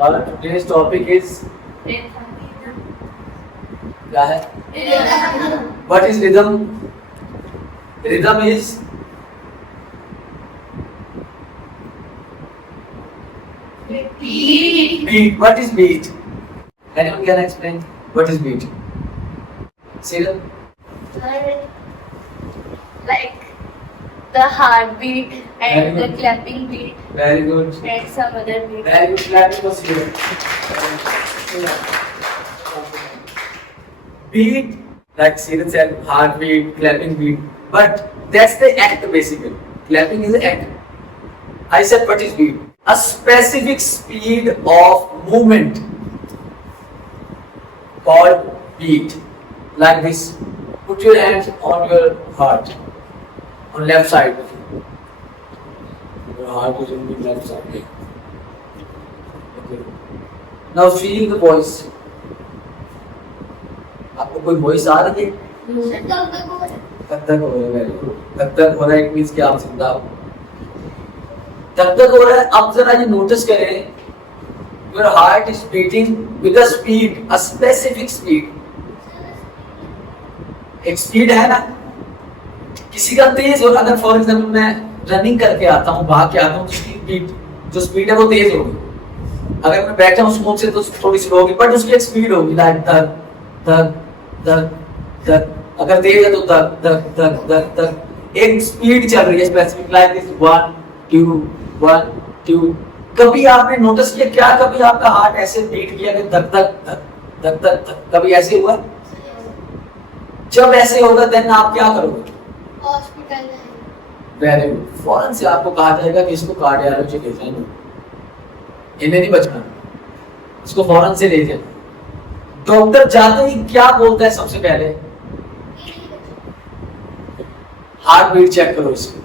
और today's topic is क्या है? What is rhythm? Rhythm is beat. What is beat? Anyone can explain what is beat? Seeram? Like the heartbeat and Very the good. clapping beat Very good. and some other beat. Very good. Clapping for Seeram. Beat, like Seeram said, heartbeat, clapping beat. But that's the act basically. Clapping is the act. I said what is beat? A specific speed of movement called beat. Like this. Put your hands on your heart. On left side. Your heart is on the left side. Okay. Now feel the voice. आपको कोई voice आ रही है? तक तक हो रहा है, very good. तक तक हो रहा है, इट मींस कि आप जिंदा हो। तक तक हो रहा है, अब जरा ये नोटिस करें, your heart is beating with a speed, a specific speed. एक स्पीड है ना, किसी का तेज हो, अगर फॉर एग्जाम्पल मैं रनिंग करके आता हूँ, भाग के आता हूँ, जो स्पीड है वो तेज होगी। अगर मैं बैठा हूँ स्मोक से तो थोड़ी स्लो होगी, बट उसकी एक स्पीड होगी, लाइक तक तक तक तक। अगर तेज है तो तक तक तक तक तक। एक स्पीड चल रही है स्पेसिफिक, लाइक दिस 1 2 1 2। कभी आपने नोटिस किया क्या, कभी आपका हार्ट ऐसे बीट किया कि तक तक तक तक तक तक? कभी ऐसे हुआ? जब ऐसे होगा देन आप क्या करोगे? Hospital very good. फौरन से आपको कहा जाएगा कि इसको कार्डियोलॉजी ले जाएंगे, इन्हें नहीं बचना, इसको फौरन से ले जाए। डॉक्टर जाते ही क्या बोलता है सबसे पहले? हार्ट बीट चेक करो इसको।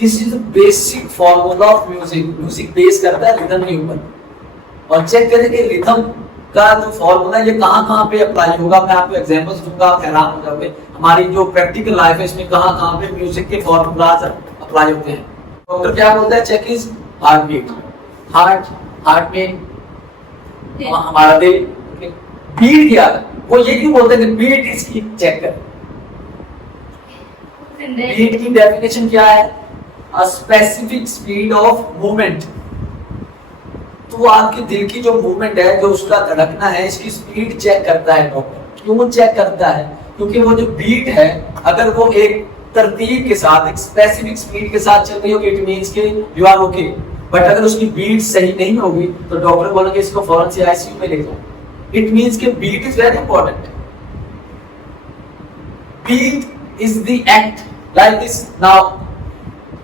This is the basic formula of music. Music bass करता है रिदम के ऊपर। और चेक करें कि रिदम का जो फॉर्मूला ये कहाँ पे अप्लाई होगा। मैं आपको एग्जांपल्स दूंगा, आप हैरान हो जाओगे हमारी जो प्रैक्टिकल लाइफ है इसमें कहाँ पे म्यूजिक के फॉर्मूलाज अप्लाई होते हैं। डॉक्टर क्या बोलता है? Check his heart beat. Heart में हमारा दिल बीट क्या है, वो ये क्यों बोलते हैं बीट इसकी चेक कर। बीट की डेफिनेशन क्या है? A specific speed of movement. तो आपके दिल की जो मूवमेंट है, जो उसका धड़कना है, इसकी स्पीड चेक करता है डॉक्टर। क्यों चेक करता है? क्योंकि वो जो बीट है अगर वो एक तरतीब के साथ, एक स्पेसिफिक स्पीड के साथ चल रही होगी, इट मींस कि यू आर ओके। बट अगर उसकी बीट सही नहीं होगी तो डॉक्टर बोलेंगे इसको फौरन से आईसीयू में ले जाओ। इट मींस कि beat is very important. Beat is the act, like this. Now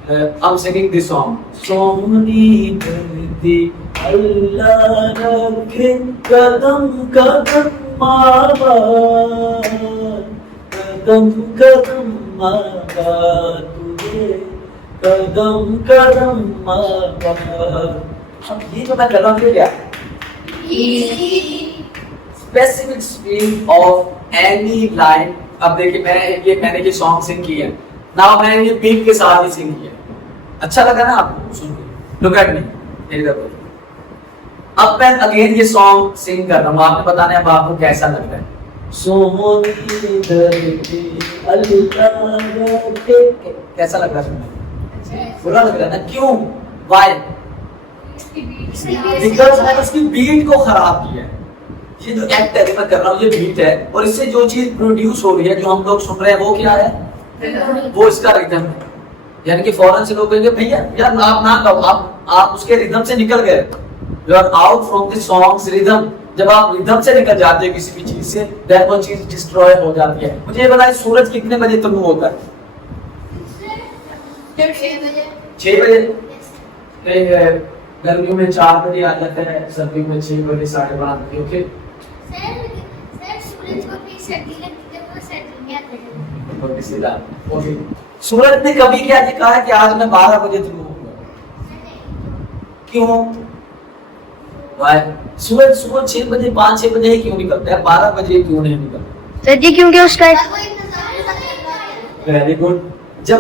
I'm singing this song. सोनी दर्दी अल्लाह रखे कदम कदम मावा, कदम कदम मावा तुझे, कदम कदम मावा। अब ये जो मैं कर रहा हूँ क्या? Specific speed of any line. अब देखिए मैंने ये सॉन्ग सिंग किया, नाउ मैंने ये बीट के साथ ही सिंग किया। अच्छा लगा ना आपको सुन के? लुक एट मी, इधर देखो। अब मैं अगेन ये सॉन्ग सिंग कर रहा हूँ, आपने बताना है अब आपको कैसा लग रहा है। सोनी दर्दी अल्लाह रखे, कैसा लग रहा है सुनने? बुरा लग रहा है ना? क्यों? व्हाई? बिकॉज़ मैंने उसकी बीट को खराब किया है। ये जो एक्ट है मैं कर रहा हूँ, ये बीट है, और इससे जो चीज प्रोड्यूस हो रही है, जो हम लोग सुन रहे हैं, वो क्या है? वो इसका रिदम है। यानी कि फौरन से लोग कहेंगे भैया यार आप ना कहो, आप उसके रिदम से निकल गए, you are out from the song's rhythm. जब आप रिदम से निकल जाते हैं किसी भी चीज से, देन वो चीज डिस्ट्रॉय हो जाती है। मुझे ये बताइए सूरज कितने बजे तुलू होता है? 6 बजे। गर्मियों में 4 बजे आ जाता है, सर्दियों में 6 बजे 12:30 बजे। ओके सूरज ने कभी क्या ये कहा है कि आज मैं 12 बजे तुलू होगा? क्यों? सूरज सुबह 6 बजे 5-6 बजे ही क्यों निकलता है, 12 बजे क्यों नहीं निकलता? सर जी क्योंकि उसका वेरी गुड। जब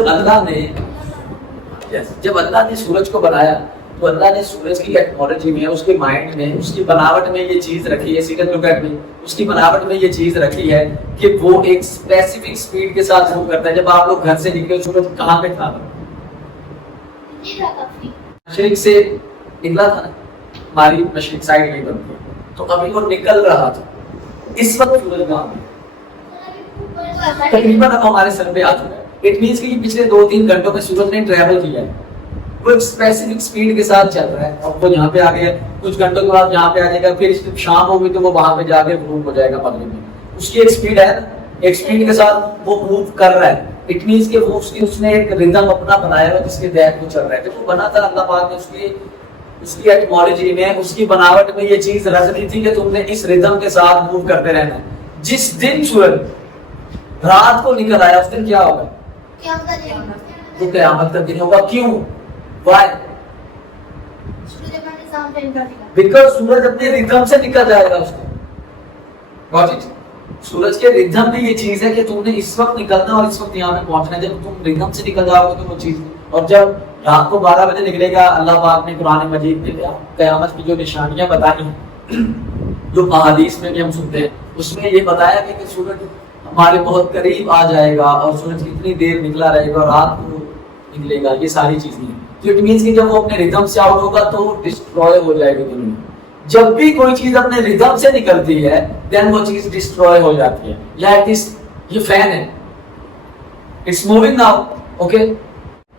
अल्लाह ने सूरज को बनाया तो जो अल्लाह ने सूरज की टेक्नोलॉजी में, उसके माइंड में, उसकी बनावट में ये चीज रखी है, सीधे लुक एट मी, उसकी बनावट में ये चीज रखी है कि वो एक स्पेसिफिक स्पीड के साथ मूव करता है। जब आप लोग घर से निकले सूरज कहाँ पे था? मशरिक से निकला था ना, हमारी मशरिक साइड में बनती है, तो अभी वो निकल रहा था। इस वक्त सूरज कहाँ है? तकरीबन अब हमारे सर पे आ चुका है। इट मींस कि पिछले 2-3 घंटों में सूरज ने ट्रैवल किया है, वो एक स्पेसिफिक स्पीड के साथ चल रहा है। अब वो यहाँ पे आ गया, कुछ घंटों के बाद यहाँ पे आ जाएगा, फिर शाम होगी तो वो वहां पे जाके मूव हो जाएगा मगरिब में। उसकी एक स्पीड है ना, एक स्पीड के साथ वो मूव कर रहा है। इट मींस कि वो उसने एक रिदम अपना बनाया है जिसके तहत वो चल रहा है। देखो बना था अल्लाह पाक ने उसकी एटमोलॉजी में, उसकी बनावट में ये चीज रख दी थी कि तुमने इस रिदम के साथ मूव करते रहना है। जिस दिन सूरज रात को निकल आया उस दिन क्या होगा? तो क़यामत का दिन होगा। क्यों? Why? बिकॉज सूरज अपने रिदम से निकल जाएगा उस दिन। Got it? सूरज के रिदम में ये चीज है कि तुमने इस वक्त निकलना और इस वक्त यहाँ पे पहुंचना है। जब तुम रिदम से निकल जाओगे तो वो चीज, और जब रात को 12 बजे निकलेगा, अल्लाह पाक ने कुरान मजीद में क़यामत की जो निशानियां बताई हैं, जो अहादीस में भी हम सुनते हैं, उसमें ये बताया कि सूरज हमारे बहुत करीब आ जाएगा और सूरज कितनी देर निकला रहेगा, रात को निकलेगा, ये सारी चीजें। तो इट मींस कि जब वो अपने रिदम से आउट होगा तो डिस्ट्रॉय हो जाएगी दुनिया। जब भी कोई चीज अपने रिदम से निकलती है देन वो चीज डिस्ट्रॉय हो जाती है। लाइक दिस, ये फैन है, इट्स मूविंग नाउ, ओके,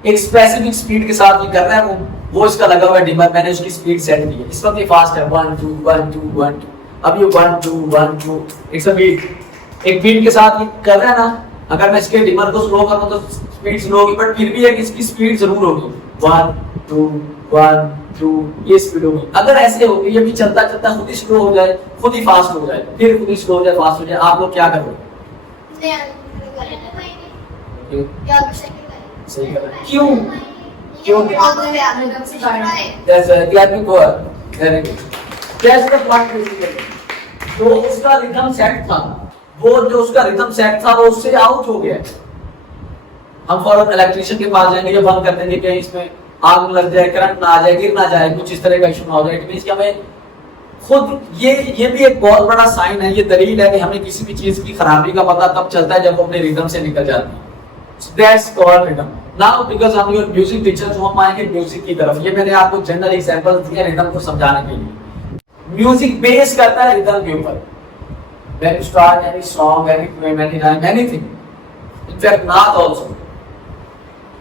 एक स्पेसिफिक स्पीड के साथ ये कर रहा है, वो इसका लगा हुआ है डिमर, मैंने उसकी स्पीड सेट की है। इस वक्त ये फास्ट है, 1 2 1 2 1 2, अब ये 1 2 1 2, इट्स अ बीट, एक बीट के साथ ये कर रहा है ना। अगर मैं इसके डिमर को स्लो करूं तो स्पीड स्लो होगी, बट फिर भी है कि इसकी स्पीड जरूर होगी, 1 2 1 2, ये स्पीड होगी। अगर ऐसे होगी, ये भी चलता चलता खुद ही स्लो हो जाए, खुद ही फास्ट हो जाए, फिर खुद ही स्लो हो जाए, फास्ट हो जाए, आप लोग क्या करोगे? सही कर रहे हैं। क्यों? क्यों? तो उसका रिदम सेट था, वो जो उसका रिदम सेट था वो उससे आउट हो गया। हम फौरन इलेक्ट्रिशियन के पास जाएंगे, ये बंद कर देंगे कहीं इसमें आग लग जाए, करंट ना आ जाए, गिर ना जाए, कुछ इस तरह का इशू ना हो जाए। इट मींस कि हमें खुद ये भी एक बहुत बड़ा साइन है, ये दलील है कि हमें किसी भी चीज की खराबी का पता तब चलता है जब वो अपने रिदम से निकल जाती है। That's called rhythm. Now because I'm your music teacher, तो हम आएंगे म्यूजिक की तरफ। ये मैंने आपको जनरल एग्जांपल दिए रिदम को समझाने के लिए। म्यूजिक बेस करता है रिदम के ऊपर। When you start any song, any poem, any rhyme, anything, in fact नात also,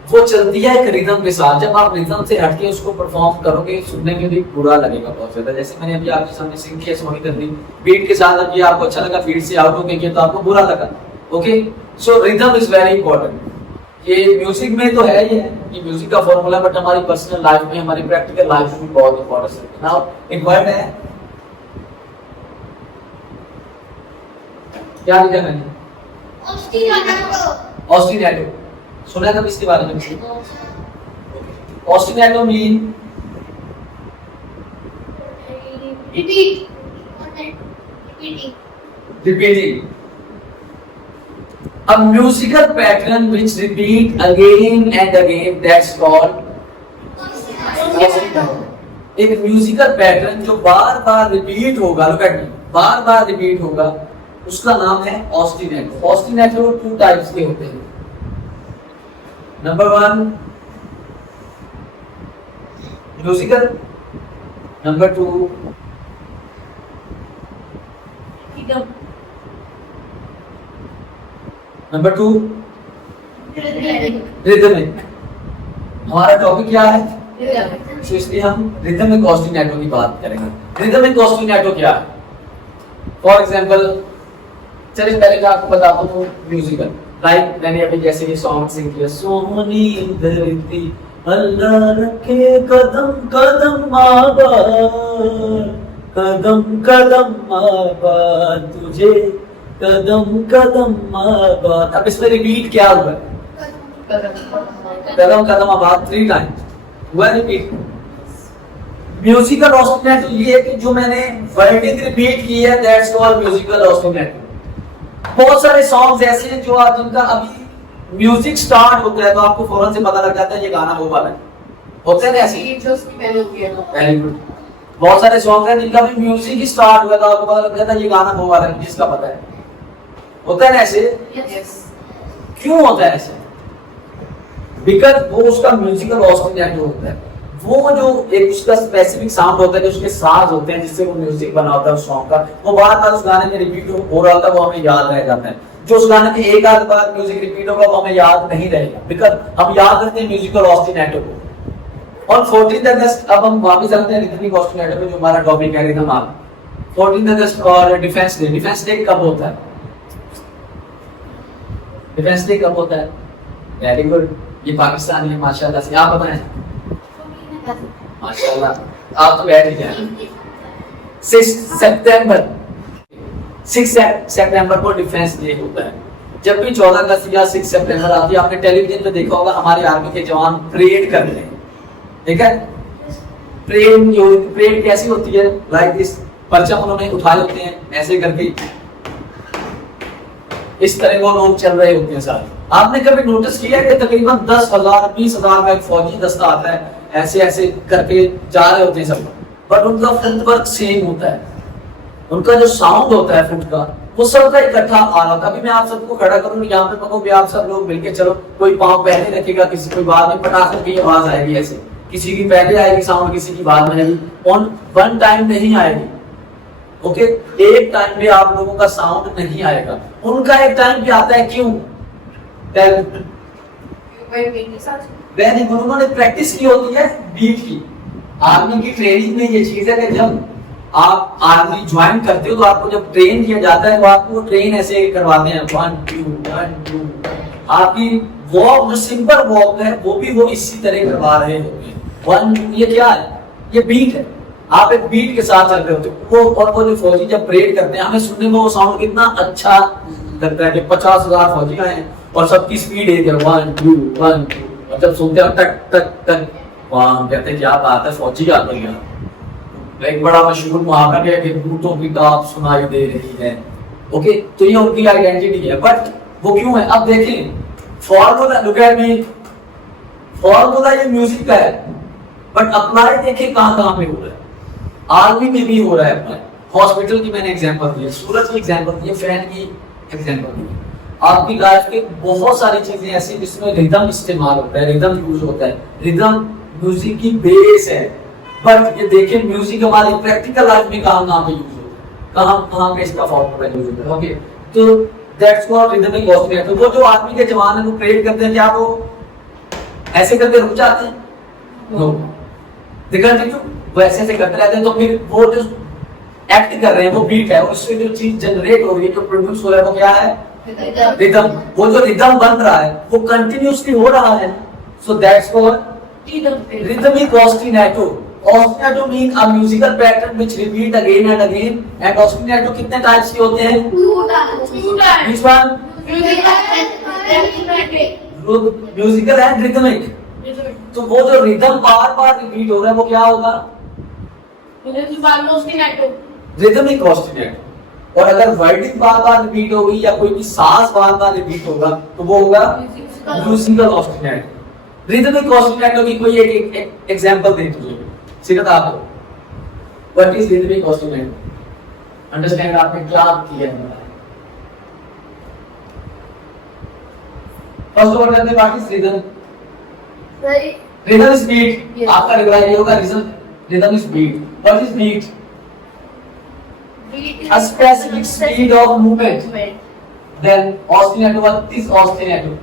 वो चलती है एक रिदम के साथ। जब आप रिदम से हटके उसको परफॉर्म करोगे, सुनने में भी बुरा लगेगा बहुत ज्यादा। जैसे मैंने अभी आपके सामने सिंग किया, सोनी कर दी, बीट के साथ, अब ये आपको अच्छा लगा, बीट से आउट होके किया तो आपको बुरा लगा। Okay, so rhythm is very important. ये म्यूजिक में तो है ही है, ये म्यूजिक का फॉर्मूला, बट हमारी पर्सनल लाइफ में, हमारी प्रैक्टिकल लाइफ में भी बहुत इंपॉर्टेंट है। नाउ एक वर्ड है, क्या लिखा मैंने? ऑस्टिनेटो। सुना कब इसके बारे में? ऑस्टिनेटो mean repeating. A musical pattern which repeat again and again, that's called ऑस्टिनेटो। एक म्यूजिकल पैटर्न जो बार बार रिपीट होगा, look at me, bar bar repeat होगा, उसका नाम है ऑस्टिनेटो। ऑस्टिनेटो 2 टाइप्स के होते हैं। Number 1 musical, number 2 number 2 rhythmic. हमारा टॉपिक क्या है? तो इसलिए हम रिदमिक ऑस्टिनेटो की बात करेंगे। रिदमिक ऑस्टिनेटो क्या है? फॉर एग्जांपल, चलिए पहले मैं आपको बताता हूँ म्यूजिकल। लाइक मैंने अभी जैसे ये सॉन्ग सिंग किया, सोनी धरती अल्लाह रखे कदम कदम आबाद, कदम कदम आबाद तुझे, कदम कदम आबाद। अब इसमें रिपीट क्या हुआ है? कदम कदम आबाद 3 टाइम्स हुआ रिपीट। म्यूजिकल ऑस्टिनेटो ये है कि जो मैंने वर्डिंग रिपीट की है, दैट्स कॉल्ड म्यूजिकल ऑस्टिनेटो। बहुत सारे सॉन्ग्स ऐसे हैं जो जिनका अभी म्यूजिक स्टार्ट होता है तो आपको फौरन से पता लग जाता है ये गाना वो वाला है। होते हैं ना ऐसे। ये जो उसकी पहले होती है वो। Very good. बहुत सारे सॉन्ग हैं जिनका भी म्यूजिक ही स्टार्ट हुआ था, आपको पता लग गया था ये गाना हो रहा है, जिसका पता है। होता है ना ऐसे। Yes. क्यों होता है ऐसे? बिकॉज वो उसका म्यूजिकल ऑस्टिनेटो होता है, वो जो एक उसका स्पेसिफिक साउंड होता है, जो उसके साज होते हैं जिससे वो म्यूजिक बना होता है उस सॉन्ग का, वो बार बार उस गाने में रिपीट हो रहा होता है, वो हमें याद रह जाता है। जो उस गाने में एक आध बार म्यूजिक रिपीट होगा वो हमें याद नहीं रहेगा, बिकॉज हम याद रखते हैं म्यूजिकल ऑस्टिनेटो को। और 14th अगस्त, अब हम वापस आते हैं रिदमिक ऑस्टिनेटो पे, जो हमारा टॉपिक है रिदम आर्म। 14th अगस्त और डिफेंस डे। डिफेंस डे कब होता है? डिफेंस डे कब होता है? वेरी गुड, ये पाकिस्तानी है माशाल्लाह से। आप बताएं। माशाल्लाह आप तो बैठ ही गए। 6 सितंबर, 6 सितंबर को डिफेंस डे होता है। जब भी 14 अगस्त या 6 सितंबर आती है, आपने टेलीविजन में देखा होगा हमारे आर्मी के जवान परेड कर रहे हैं, ठीक है? परेड कैसी होती है? लाइक दिस, परचम उन्होंने उठाए होते हैं ऐसे करके, इस तरह वो लोग चल रहे होते हैं सारे। आपने कभी नोटिस किया है कि तकरीबन 10,000 20,000 का एक फौजी दस्ता आता है, ऐसे ऐसे करके जा रहे होते हैं सब, बट उनका फुटवर्क सेम होता है, उनका जो साउंड होता है फुट का, वो सबका इकट्ठा आ रहा होता है। अभी मैं आप सबको खड़ा करूँ यहाँ पे, पको भी आप सब लोग मिलके चलो, कोई पाँव पहले रखेगा, किसी कोई बाद में पटाखों की आवाज आएगी ऐसे, किसी की पहले आएगी साउंड, किसी की बाद में आएगी, ऑन वन टाइम नहीं आएगी। ओके, एक टाइम पे आप लोगों का साउंड नहीं आएगा, उनका एक टाइम पे आता है। क्यों? वेरी गुड, उन्होंने प्रैक्टिस की होती है बीट की। आर्मी की ट्रेनिंग में ये चीज है कि जब आप आर्मी ज्वाइन करते हो तो आपको जब ट्रेन किया जाता है तो आपको ट्रेन ऐसे करवाते हैं 1 2 1 2। आपकी वॉक जो सिंपल वॉक है वो भी वो इसी तरह करवा रहे होते हैं। 1 2, ये क्या है? ये बीट है, आप एक बीट के साथ चल रहे होते हो। वो और वो जो फौजी जब परेड करते हैं, हमें सुनने में वो साउंड कितना अच्छा लगता है कि 50,000 फौजी आए हैं और सबकी स्पीड एक है 1 2 1 2, और जब सुनते हैं टक टक टक, वहां कहते हैं क्या बात है, फौजी आ गई। एक बड़ा मशहूर मुहावरा है कि बूटों की ताप सुनाई दे रही है। ओके, तो ये उनकी आइडेंटिटी है, बट वो क्यों है? अब देखें formula, look at me, formula ये म्यूजिक का है, बट अप्लाई देखिए कहां कहां पे हो रहा है। आर्मी में भी हो रहा है अप्लाई, हॉस्पिटल की मैंने एग्जांपल दी, सूरज की एग्जांपल दी, फैन की एग्जांपल दी। आपकी लाइफ के बहुत सारी चीजें ऐसी जिसमें रिदम इस्तेमाल होता है, रिदम यूज होता है, रिदम म्यूजिक की बेस है। बट ये देखिए म्यूजिक हमारी प्रैक्टिकल लाइफ में कहां पे यूज होता है, कहां पे इसका फॉर्मूला यूज होता है। ओके, तो दैट्स कॉल्ड रिदमिक ऑस्टिनेटो। वो जो आर्मी के जवान है वो परेड करते हैं, क्या वो ऐसे करके रुक जाते हैं? नो, दिखाते क्यों? वो ऐसे ऐसे करते रहते हैं, तो फिर वो जो एक्ट कर रहे हैं वो बीट है, उससे जो चीज जनरेट हो रही है, जो प्रोड्यूस हो रहा है वो क्या है? रिदम। वो जो रिदम बन रहा है वो कंटिन्यूअसली हो रहा है, so that's called rhythmic ostinato. Ostinato mean a musical pattern which repeat again and again. And ostinato कितने टाइप्स के होते हैं? 2 times. Which one? Musical and rhythmic. तो वो जो रिदम बार बार रिपीट हो रहा है वो क्या होगा? Rhythmic ostinato. और अगर वर्डिंग बार बार रिपीट होगी या कोई भी सांस बार बार रिपीट होगा तो वो होगा म्यूजिकल ऑस्टिनेटो। रिदमिक ऑस्टिनेटो की कोई एक एग्जांपल दे दीजिए सिर्फ आपको। What is rhythmic ostinato? Understand आपने क्या किया है? फर्स्ट ऑफ ऑल करते हैं what is rhythm? Rhythm is beat. आपका रिप्लाई ये होगा rhythm is beat. What is beat? A specific speed of movement. Then ostinato, what is ostinato?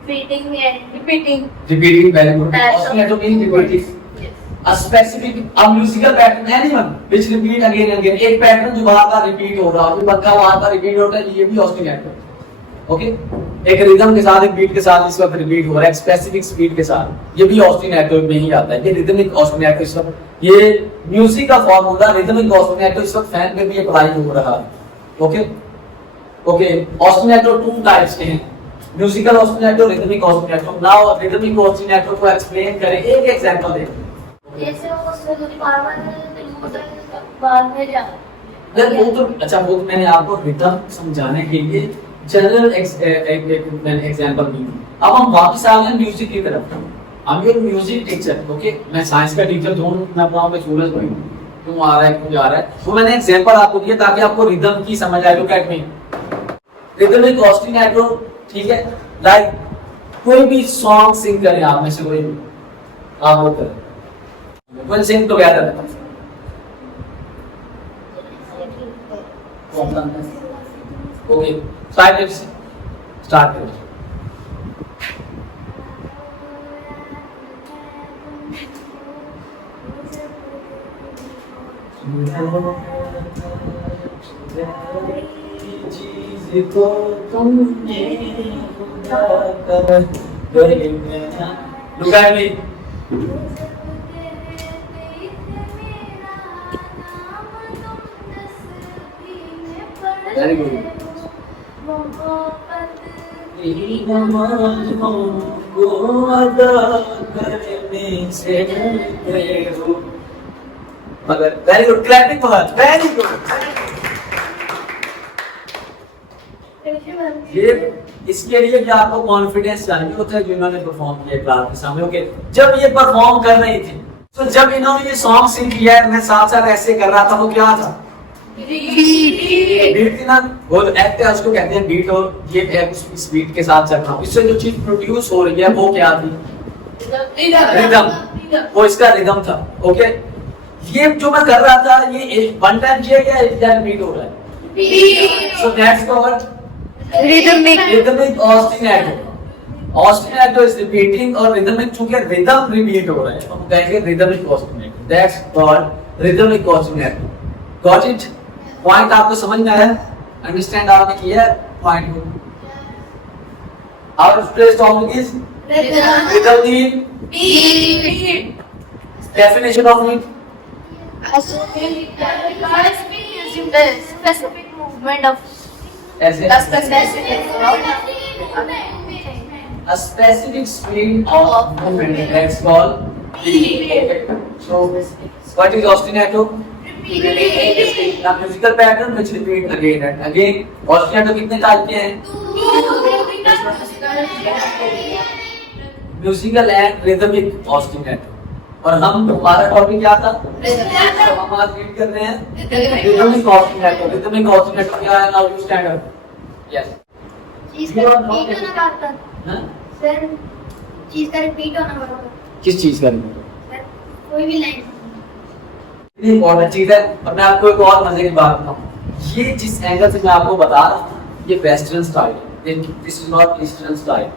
Repeating and repeating. Repeating, very good. That's Ostinato means repeating. Yes. A specific, a musical pattern, anyone which repeat again and again. एक pattern जो बार बार repeat हो रहा है, जो पक्का बार बार repeat होता है, ये भी ostinato। ओके, एक रिदम के साथ, एक बीट के साथ इस वक्त रिपीट हो रहा है, एक स्पेसिफिक स्पीड के साथ, ये भी ऑस्टिनेटो में ही आता है। ये रिदमिक ऑस्टिनेटो इस वक्त, ये म्यूजिक का फॉर्मूला रिदमिक ऑस्टिनेटो इस वक्त फैन पे भी अप्लाई हो रहा है। ओके ओके, ऑस्टिनेटो 2 टाइप्स के हैं, म्यूजिकल ऑस्टिनेटो, रिदमिक ऑस्टिनेटो। नाउ रिदमिक ऑस्टिनेटो को एक्सप्लेन करें, एक एग्जांपल दें। जैसे वो उसमें जो बाद में जा यार वो तो अच्छा, वो तो मैंने आपको रिदम समझाने के लिए जनरल मैंने एग्जांपल दी। अब हम वापस आ गए म्यूजिक की तरफ। I'm your music teacher, okay? मैं साइंस का टीचर जो हूँ, मैं अपना सूरज भाई क्यों आ रहा है क्यों जा रहा है, तो मैंने एग्जांपल आपको दिया ताकि आपको रिदम की समझ आए। Look at me, rhythm is costing at, ठीक है? लाइक कोई भी सॉन्ग सिंग करें आप में से कोई भी, आप वो करें, we'll sing together. Okay, start it. Look at me. Very good. Very good. Clapping for her. Very good. ये इसके लिए भी आपको कॉन्फिडेंस चाहिए होता है जो इन्होंने परफॉर्म किया क्लास के सामने। ओके, जब ये परफॉर्म कर रही थी तो जब इन्होंने ये सॉन्ग सिंग किया है, मैं साथ साथ ऐसे कर रहा था, वो क्या था? बीट थी ना, वो एक्ट है उसको कहते हैं बीट, और ये है इस बीट के साथ चलना, इससे जो चीज प्रोड्यूस हो रही है वो क्या थी? रिदम। वो इसका रिदम था। ओके, ये जो मैं कर रहा था ये वन टाइम किया या एक टाइम बीट हो रहा है? So that's called rhythmic ostinato. Ostinato is repeating और रिदमिक चूंकि रिदम रिपीट हो रहा है तो हम कहेंगे rhythmic ostinato. That's called rhythmic ostinato. Got it? Point आपको समझ में आया? अंडरस्टैंड आपने किया पॉइंट को? Our first topic is rhythm in beat. Definition of it? specific movement of ऐसे a specific a specific speed of movement, that's called beat. Okay. So what is ostinato? The musical pattern which repeat again and again. Ostinato कितने type के हैं? Musical and rhythmic ostinato. और हम हमारा topic क्या था? तो हम आज रीड कर रहे हैं रिदमिक ऑस्टिनेटो। रिदमिक ऑस्टिनेटो क्या है? Now you stand up. Yes, चीज का रिपीट होना पड़ता है। हां सर, चीज का रिपीट होना पड़ता है। किस चीज का? सर, कोई भी लाइन इतनी इम्पोर्टेंट चीज है। और मैं आपको एक और मजे की बात बताऊं, ये जिस एंगल से मैं आपको बता रहा हूं ये वेस्टर्न स्टाइल है, this is not eastern style.